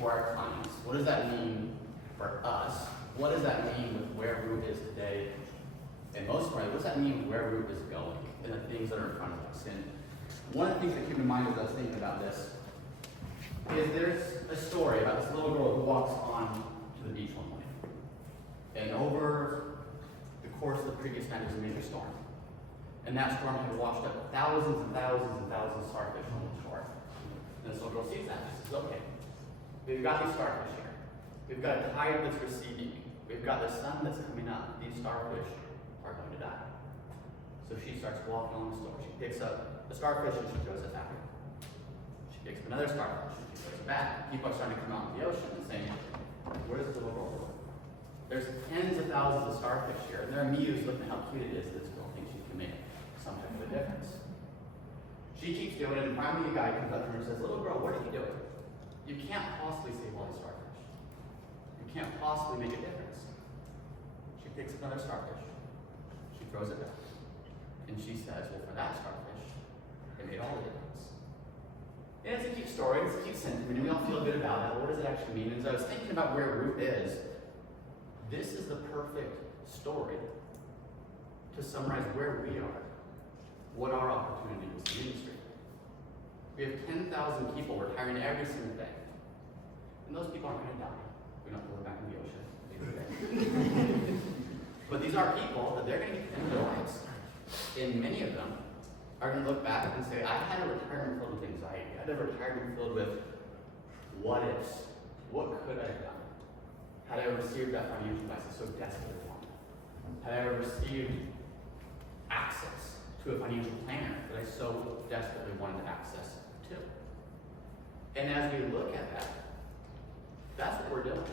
for our clients? What does that mean for us? What does that mean with where Root is today? And most importantly, what does that mean with where Root is going and the things that are in front of us? And one of the things that came to mind as I was thinking about this is there's a story about this little girl who walks on to the beach one morning. And over the course of the previous night, there was a major storm. And that storm had washed up thousands and thousands and thousands of starfish on the shore. And this little girl sees that. She says, okay, we've got these starfish here. We've got a tide that's receding. We've got the sun that's coming up. These starfish are going to die. So she starts walking on the shore. She picks up the starfish and she throws it back. She picks up another starfish and she throws it back. People are starting to come out in the ocean and saying, where's this little girl going? There's tens of thousands of starfish here, and there are mews looking at how cute it is that this girl thinks she can make some type of a difference. She keeps doing it, and finally a guy comes up to her and says, little girl, what are you doing? You can't possibly save all these starfish. You can't possibly make a difference. She picks up another starfish. She throws it back. And she says, well, for that starfish, it made all the difference. And it's a cute story, it's a cute sentiment, and we all feel good about it. What does it actually mean? And as I was thinking about where Root is, this is the perfect story to summarize where we are, what our opportunity is in ministry. We have 10,000 people retiring every single day. And those people aren't going to die. We don't have to live back in the ocean. But these are people that they're going to get to the end of their lives. And many of them are going to look back and say, I had a retirement filled with anxiety. I had a retirement filled with what ifs. What could I have done? Had I received that financial advice I so desperately wanted? Had I ever received access to a financial planner that I so desperately wanted access to? And as we look at that, that's what we're doing.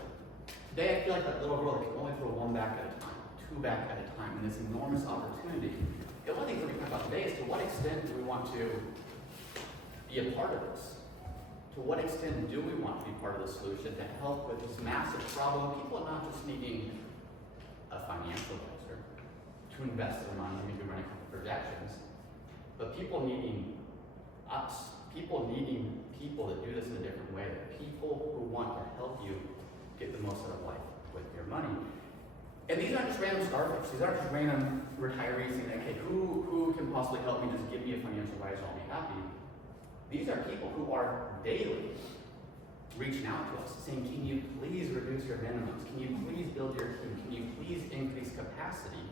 Today I feel like that little girl that can only throw one back at a time, two back at a time, in this enormous opportunity. And one of the things that we talk about today is to what extent do we want to be a part of this? To what extent do we want to be part of the solution to help with this massive problem? People are not just needing a financial advisor to invest their money, maybe run a couple projections, but people needing us, people needing people that do this in a different way, people who want to help you get the most out of life with your money. And these aren't just random starfish, these aren't just random retirees saying, okay, who can possibly help me, just give me a financial advisor, I'll be happy. These are people who are daily reaching out to us, saying, can you please reduce your minimums? Can you please build your team? Can you please increase capacity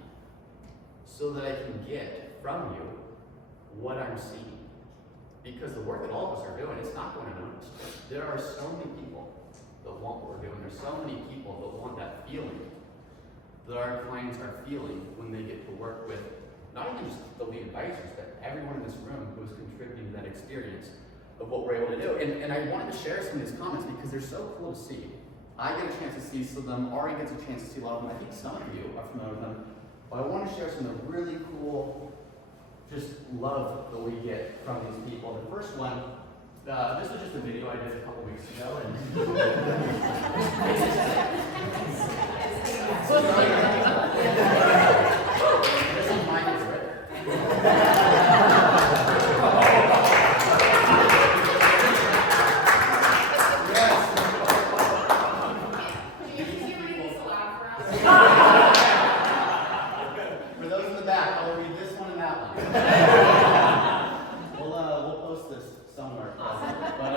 so that I can get from you what I'm seeing? Because the work that all of us are doing, it's not going unnoticed. There are so many people that want what we're doing. There's so many people that want that feeling that our clients are feeling when they get to work with not even just the lead advisors, but everyone in this room who is contributing to that experience of what we're able to do. And I wanted to share some of these comments because they're so cool to see. I get a chance to see some of them. Ari gets a chance to see a lot of them. I think some of you are familiar with them. But I want to share some of the really cool, just love that we get from these people. The first one, this was just a video I did a couple weeks ago. And this is my favorite. For those in the back, I'll read this one and that one. We'll post this somewhere. But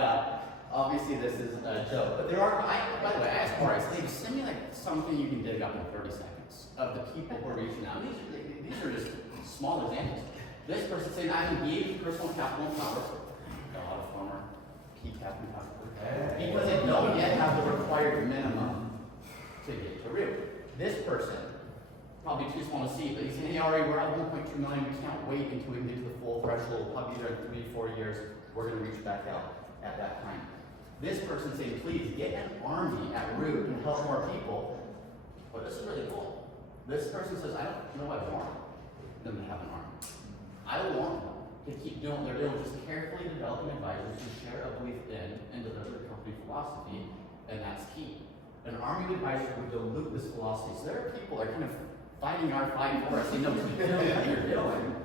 obviously this is a joke. But there are, by the way, I asked Horace, hey, send me like something you can dig up in 30 seconds of the people who are reaching out. These are just small examples. This person saying, I'm engaged in personal capital and power. A lot of former key capital and power. Because they don't yet have the required minimum to get to Root. This person, probably too small to see, but he's saying, hey, Ari, we're at 1.2 million. We can't wait until we can get to the full threshold. Probably either 3 to 4 years. We're going to reach back out at that time. This person saying, please get an army at Root and help more people. But this is really cool. This person says, I don't know I want them to have an army. I want them to keep doing what they're doing, just carefully developing advisors who share a belief in and deliver the company philosophy, and that's key. An army of advisors would dilute this philosophy. So there are people that are kind of fighting our fight for us. They know keep doing what you're doing.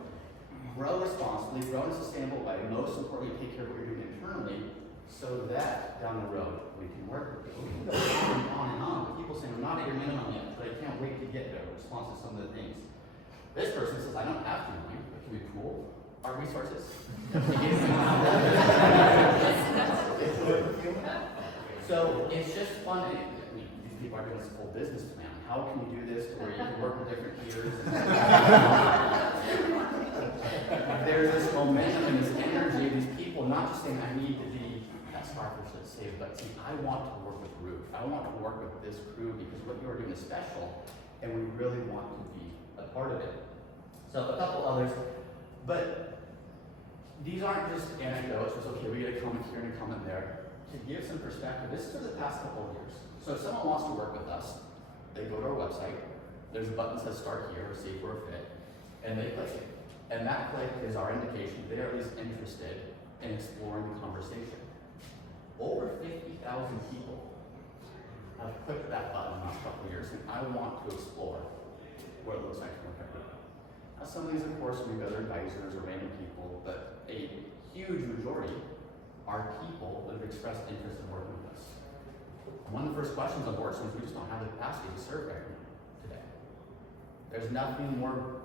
Grow responsibly, grow in a sustainable way. Most importantly, take care of what you're doing internally so that down the road we can work with people. We can go on and on, but people saying, I'm not at your minimum yet, but I can't wait to get there, response to some of the things. This person says, I don't have 2 million, but can we pool our resources? So it's just fun. I mean, these people are doing this whole business plan. How can we do this to where you can work with different peers? There's this momentum and this energy of these people not just saying, I need to be that starfish that's saved, but saying, I want to work with Ruth. I want to work with this crew because what you're doing is special, and we really want to be a part of it. So a couple others, but these aren't just anecdotes. It's okay, we get a comment here and a comment there. To give some perspective, this is for the past couple of years. So if someone wants to work with us, they go to our website, there's a button that says start here or see if we're a fit, and they click it. And that click is our indication they're at least interested in exploring the conversation. Over 50,000 people have clicked that button in the last couple of years, and I want to explore what it looks like to work at Ruth. Now some of these, of course, maybe other advisors or random people, but a huge majority are people that have expressed interest in working with us. One of the first questions on board is we just don't have the capacity to serve everyone today. There's nothing more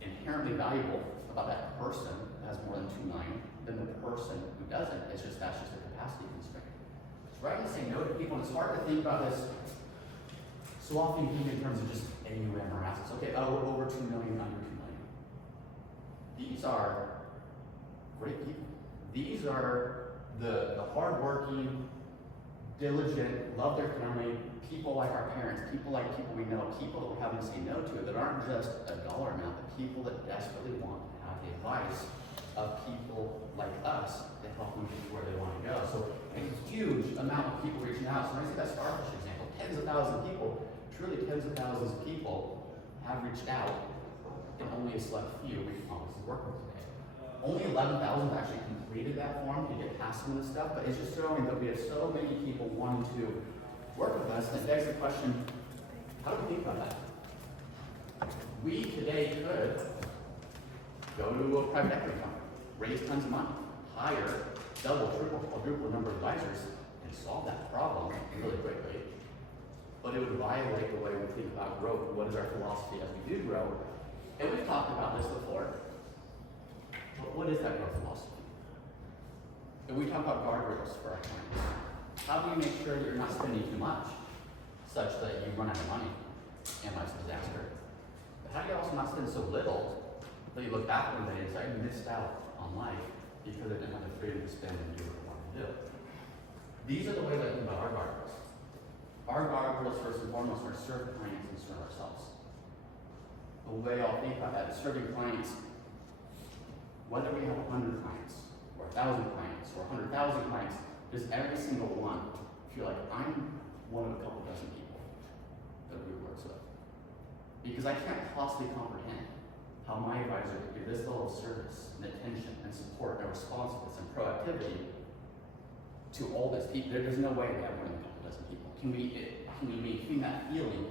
inherently valuable about that person that has more than 2 million than the person who doesn't. It's just that's just a capacity constraint. It's right to say no to people, and it's hard to think about this so often in terms of just AUM or assets. Okay, we're over 2 million, under 2 million. These are great people. These are the hardworking, diligent, love their family, people like our parents, people like people we know, people that we're having to say no to, that aren't just a dollar amount, but people that desperately want to have the advice of people like us to help them get to where they want to go. So a huge amount of people reaching out. So when I say that starfish example, tens of thousands of people, truly tens of thousands of people have reached out, and only a select few we can obviously work with today. Only 11,000 have actually completed that form to get past some of this stuff, but it's just showing that we have so many people wanting to work with us, and it begs the question, how do we think about that? We today could go to a private equity company, raise tons of money, hire double, triple, quadruple number of advisors, and solve that problem really quickly. But it would violate the way we think about growth. What is our philosophy as we do grow? And we've talked about this before. But what is that growth philosophy? And we talk about guardrails for our clients. How do you make sure that you're not spending too much, such that you run out of money and life's a disaster? But how do you also not spend so little that you look back one day and say, I missed out on life because I didn't have the freedom to spend and do what I want to do? These are the ways I think about our guardrails. Our guardrails, first and foremost, are serve clients and serve ourselves. The way I'll think about that is serving clients. Whether we have 100 clients, or 1,000 clients, or 100,000 clients, does every single one feel like I'm one of a couple dozen people that we works with? Because I can't possibly comprehend how my advisor could give this level of service and attention and support and responsiveness and proactivity to all these people. There's no way we have more than a couple dozen people. Can we maintain that feeling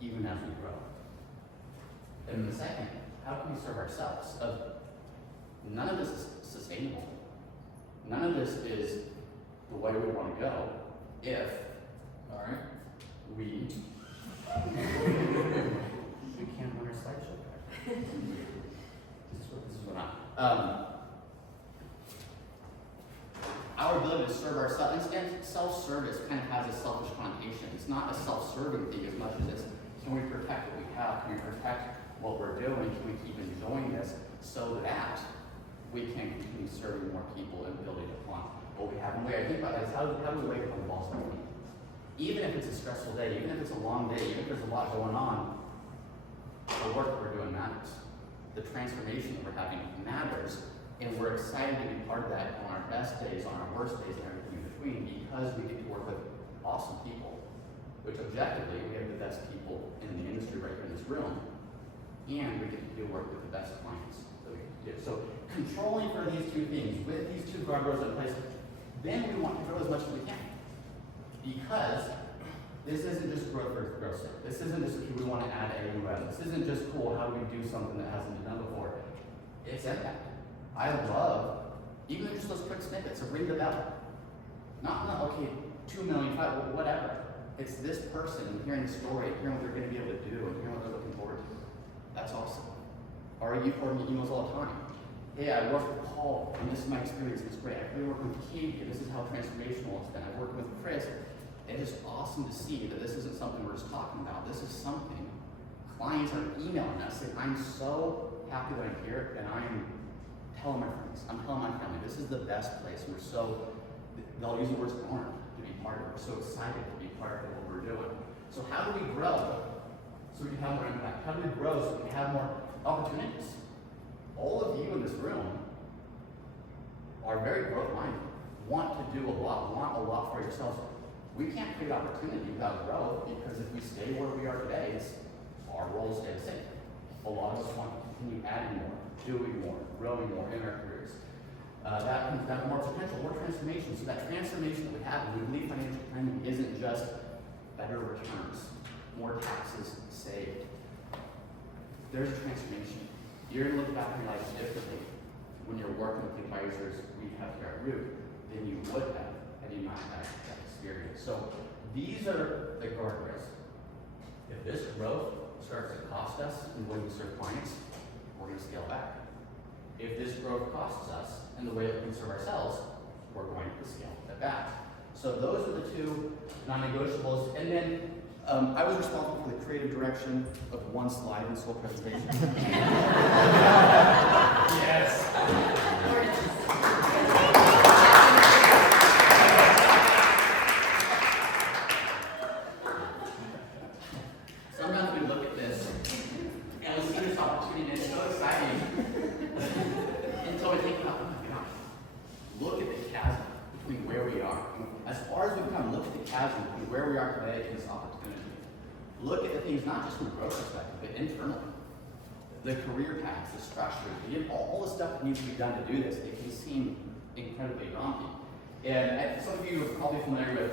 even as we grow? And the second, how can we serve ourselves? None of this is sustainable. None of this is the way we want to go if, all right, we can't run our slideshow back. This is what our ability to serve ourselves, and self-service kind of has a selfish connotation. It's not a self-serving thing as much as it's, can we protect what we have? Can we protect what we're doing? Can we keep enjoying this so that we can continue serving more people and building upon what we have? And the way I think about that is how do we wake up on the balls of our feet? Even if it's a stressful day, even if it's a long day, even if there's a lot going on, the work we're doing matters. The transformation that we're having matters, and we're excited to be part of that on our best days, on our worst days, and everything in between, because we get to work with awesome people, which objectively, we have the best people in the industry right here in this room, and we get to do work with the best clients that we can do. So controlling for these two things, with these two guardrails in place, then we want to grow as much as we can. Because this isn't just growth for growth's sake. This isn't just, okay, we want to add AUM. This isn't just cool, how do we do something that hasn't been done before? It's impact. I love Even just those quick snippets of ring the bell. Not okay, 2 million, 5, whatever. It's this person hearing the story, hearing what they're going to be able to do, and hearing what they're looking forward to. That's awesome. Or you forward me emails all the time. Hey, I work with Paul, and this is my experience, it's great. I've been working with Katie, and this is how transformational it's been. I've worked with Chris. It is awesome to see that this isn't something we're just talking about. This is something clients are emailing us saying, I'm so happy that I'm here, and I'm telling my friends, I'm telling my family, this is the best place. We're so, they'll use the words honored to be part of it. We're so excited to be part of what we're doing. So how do we grow so we can have more impact? How do we grow so we can have more opportunities? All of you in this room are very growth-minded, want to do a lot, want a lot for yourselves. We can't create opportunity without growth, because if we stay where we are today, our roles stay the same. A lot of us want to continue adding more, doing more, growing more in our careers. That more potential, more transformation. So that transformation that we have when we believe financial planning isn't just better returns, more taxes saved. There's a transformation. You're going to look back on your life differently when you're working with the advisors we have here at Root than you would have had you not had that experience. So these are the guardrails. If this growth starts to cost us in the way we serve clients, we're going to scale back. If this growth costs us in the way that we serve ourselves, we're going to scale it back. So those are the two non-negotiables. And then I was responsible for the creative direction of one slide in this whole presentation. Yes. Sometimes we look at this and we see this opportunity, and it's so exciting until we think about, oh my gosh, look at the chasm between where we are. As far as we've come, look at the chasm between where we are today and this opportunity. Look at the things, not just from a growth perspective, but internally. The career paths, the structure, all the stuff that needs to be done to do this. It can seem incredibly daunting. And some of you are probably familiar with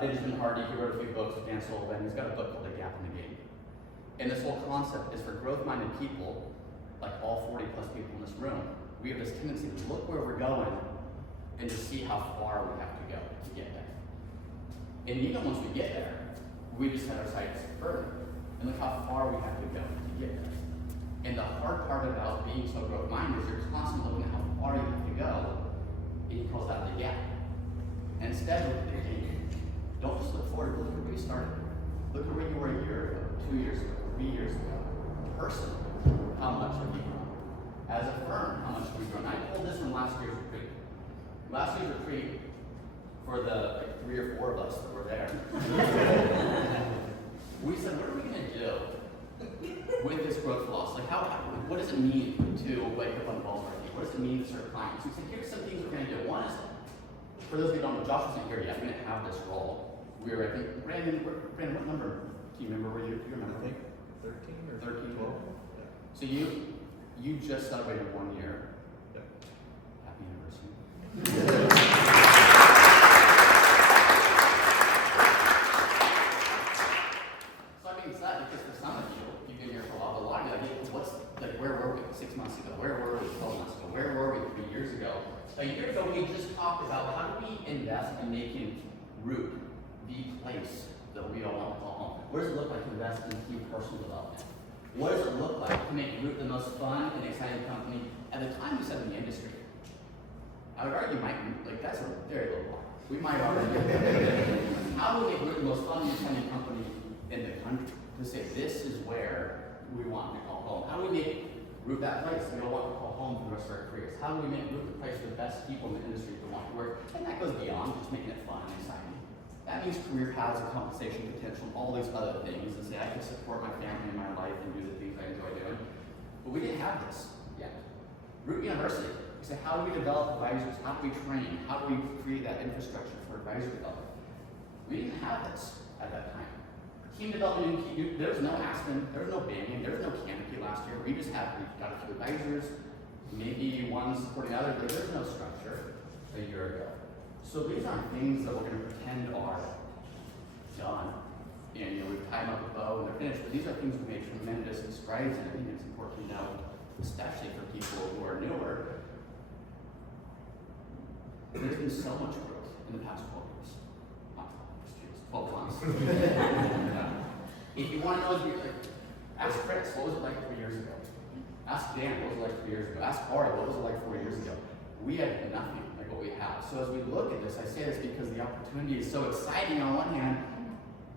Benjamin Hardy, who wrote a few books with Dan Sullivan. He's got a book called The Gap in the Game. And this whole concept is for growth-minded people, like all 40 plus people in this room, we have this tendency to look where we're going and to see how far we have to go to get there. And even once we get there, we just set our sights further and look how far we have to go to get there. And the hard part about being so growth-minded is you're constantly looking at how far you have to go, and he calls that the gap. And instead, look at the game. Don't just look forward, look at where you started. Look at where you were a year ago, 2 years ago, 3 years ago. Personally, how much have you grown? As a firm, how much have we grown? I pulled this from last year's retreat. Last year's retreat, for the 3 or 4 of us that were there, we said, what are we going to do with this growth philosophy? Like, what does it mean to wake up on the balls of our feet? What does it mean to serve clients? We said, here's some things we're going to do. One is, for those of you who don't know, Josh wasn't here yet. We didn't have this role. We were, I think, Brandon, what number do you remember? Do you remember? I think 13 or 13, 12. Yeah. So you just celebrated 1 year. Yep. Happy anniversary. So I mean, it's not because for some of you, you've been here for a while, but a lot of you, where were we 6 months ago? Where were we 12 months ago? Where were we 3 years ago? A year ago, we just talked about how do we invest in making Root the place that we all want to call home. What does it look like to invest in team personal development? What does it look like to make Root the most fun and exciting company at the time we said in the industry? I would argue, that's a very low bar. We might argue. How do we make Root the most fun and exciting company in the country? To say this is where we want to call home. How do we make Root that place we all want to call home for the rest of our careers? How do we make Root the place for the best people in the industry that want to work? And that goes beyond just making it fun and exciting. That means career paths and compensation potential and all these other things, and say I can support my family and my life and do the things I enjoy doing. But we didn't have this yet. Root University, we said how do we develop advisors? How do we train? How do we create that infrastructure for advisor development? We didn't have this at that time. Team development, there was no Aspen, there was no Banyan, there was no Canopy last year. We got a few advisors, maybe one supporting others, but there's no structure a year ago. So these aren't things that we're going to pretend are done. And we've tied them up with a bow and they're finished, but these are things we made tremendous strides in. I think it's important to know, especially for people who are newer, there's been so much growth in the past 12 years. Not 12 months. If you want to know, ask Chris, what was it like 3 years ago? Ask Dan, what was it like 3 years ago? Ask Ari, what was it like 4 years ago? We had nothing like what we have. So as we look at this, I say this because the opportunity is so exciting on one hand,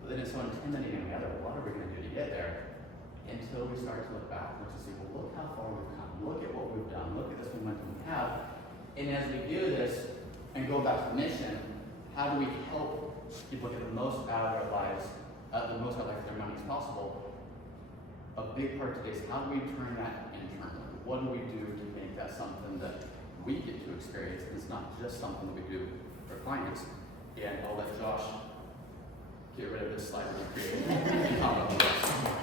but then it's so intimidating on the other. What are we going to do to get there? Until we start to look backwards and say, well, look how far we've come. Look at what we've done. Look at this momentum we have. And as we do this and go back to the mission, how do we help people get the most out of their lives, the most out of their money as possible? A big part of today is how do we turn that internally? What do we do to make that something that we get to experience? It's not just something that we do for clients. And I'll let Josh get rid of this slide that he created and talk about this.